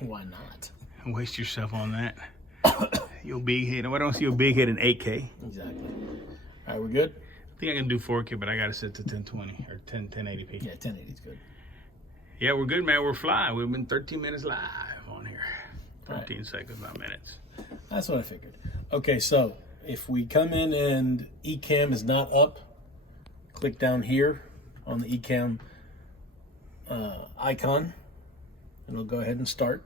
Why not? Waste yourself on that. You'll big head. I don't see a big head in 8K. Exactly. All right, we're good? I think I can do 4K, but I got to set to 1020 or 1080p. Yeah, 1080 is good. Yeah, we're good, man. We're flying. We've been 13 minutes live on here. 13 Right. seconds, not minutes. That's what I figured. Okay, so if we come in and Ecamm is not up, click down here on the Ecamm icon, and we'll go ahead and start.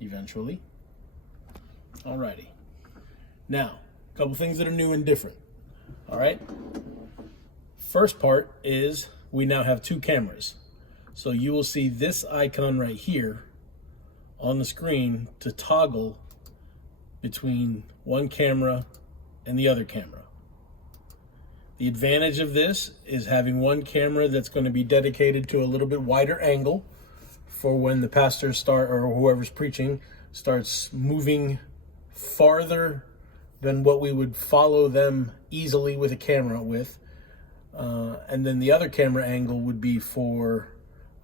Eventually. Alrighty. Now, a couple things that are new and different. All right. First part is we now have two cameras. So you will see this icon right here on the screen to toggle between one camera and the other camera. The advantage of this is having one camera that's going to be dedicated to a little bit wider angle for when the pastor or whoever's preaching starts moving farther than what we would follow them easily with a camera with. And then the other camera angle would be for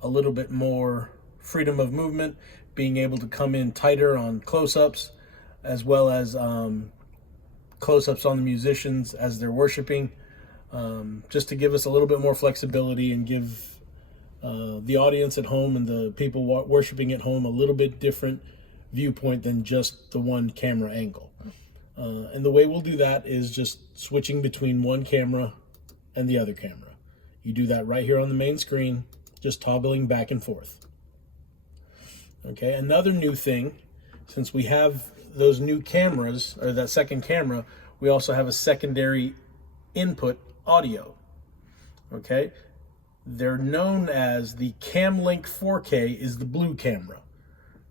a little bit more freedom of movement, being able to come in tighter on close-ups, as well as close-ups on the musicians as they're worshiping, just to give us a little bit more flexibility and give the audience at home and the people worshiping at home a little bit different viewpoint than just the one camera angle. And the way we'll do that is just switching between one camera and the other camera. You do that right here on the main screen, just toggling back and forth. Okay, another new thing, since we have those new cameras, or that second camera, we also have a secondary input audio. Okay, they're known as the CamLink 4K is the blue camera.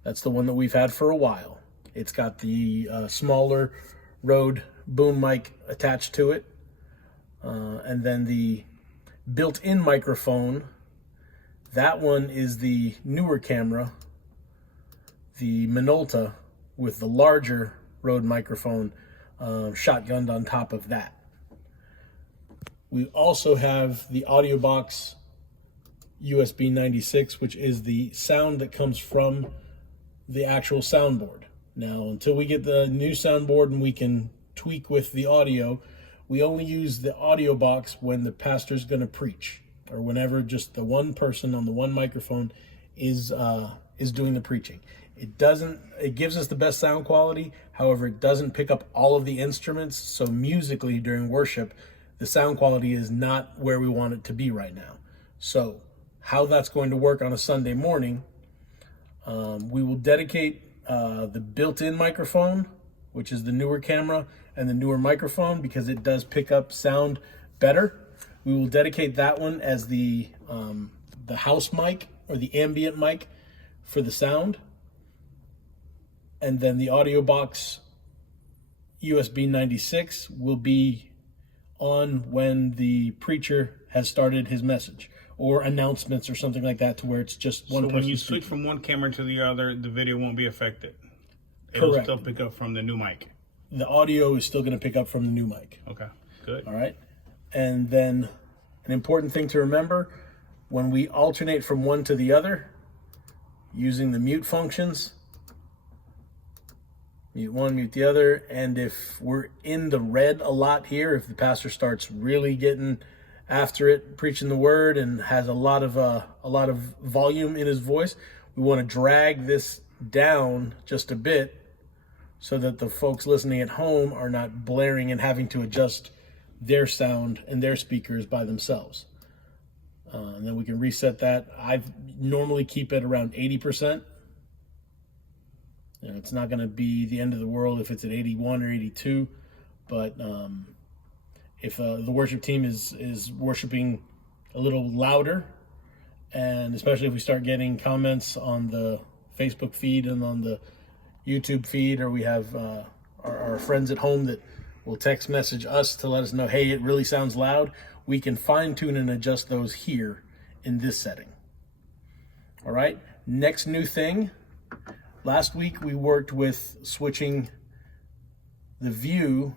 That's the one that we've had for a while. It's got the smaller Rode boom mic attached to it. And then the built-in microphone, that one is the newer camera, the Minolta, with the larger Rode microphone shotgunned on top of that. We also have the AudioBox USB 96, which is the sound that comes from the actual soundboard. Now, until we get the new soundboard and we can tweak with the audio, we only use the audio box when the pastor's going to preach, or whenever just the one person on the one microphone is doing the preaching. It gives us the best sound quality. However, it doesn't pick up all of the instruments. So musically during worship, the sound quality is not where we want it to be right now. So how that's going to work on a Sunday morning, we will dedicate the built-in microphone, which is the newer camera and the newer microphone, because it does pick up sound better. We will dedicate that one as the house mic or the ambient mic for the sound. And then the AudioBox USB 96 will be on when the preacher has started his message, or announcements or something like that, to where it's just one person. So when you switch speaking. from one camera to the other, the video won't be affected. Correct. It'll still pick up from the new mic. The audio is still going to pick up from the new mic. Okay, good. All right. And then an important thing to remember, when we alternate from one to the other, using the mute functions, mute one, mute the other, and if we're in the red a lot here, if the pastor starts really getting after it, preaching the word, and has a lot of volume in his voice, we want to drag this down just a bit so that the folks listening at home are not blaring and having to adjust their sound and their speakers by themselves. And then we can reset that. I normally keep it around 80%. You know, it's not going to be the end of the world if it's at 81 or 82, but if the worship team is worshiping a little louder, and especially if we start getting comments on the Facebook feed and on the YouTube feed, or we have our friends at home that will text message us to let us know, hey, it really sounds loud, we can fine tune and adjust those here in this setting. All right, next new thing. Last week we worked with switching the view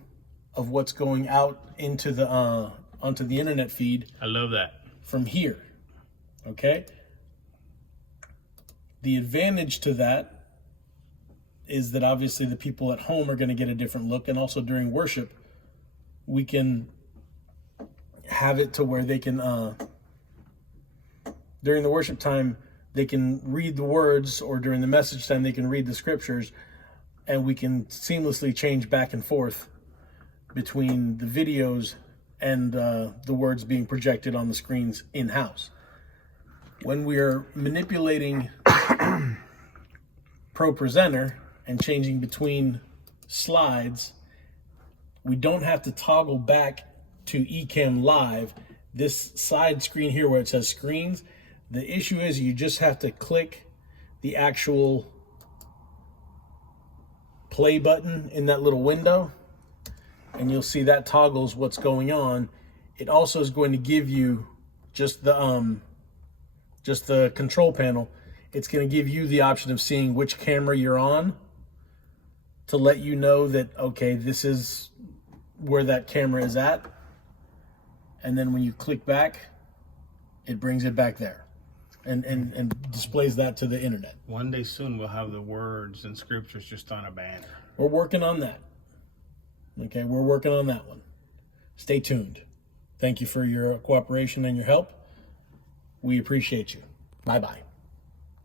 of what's going out into the onto the internet feed. I love that. From here. Okay, The advantage to that is that obviously the people at home are going to get a different look, and also during worship, we can have it to where they can, during the worship time, they can read the words, or during the message time, they can read the scriptures, and we can seamlessly change back and forth between the videos and the words being projected on the screens in-house. When we are manipulating ProPresenter and changing between slides, we don't have to toggle back to Ecamm Live. This side screen here where it says screens, the issue is you just have to click the actual play button in that little window, and you'll see that toggles what's going on. It also is going to give you just the control panel. It's going to give you the option of seeing which camera you're on to let you know that, okay, this is where that camera is at. And then when you click back, it brings it back there and displays that to the internet. One day soon we'll have the words and scriptures just on a banner. We're working on that. Okay, we're working on that one. Stay tuned. Thank you for your cooperation and your help. We appreciate you. Bye-bye.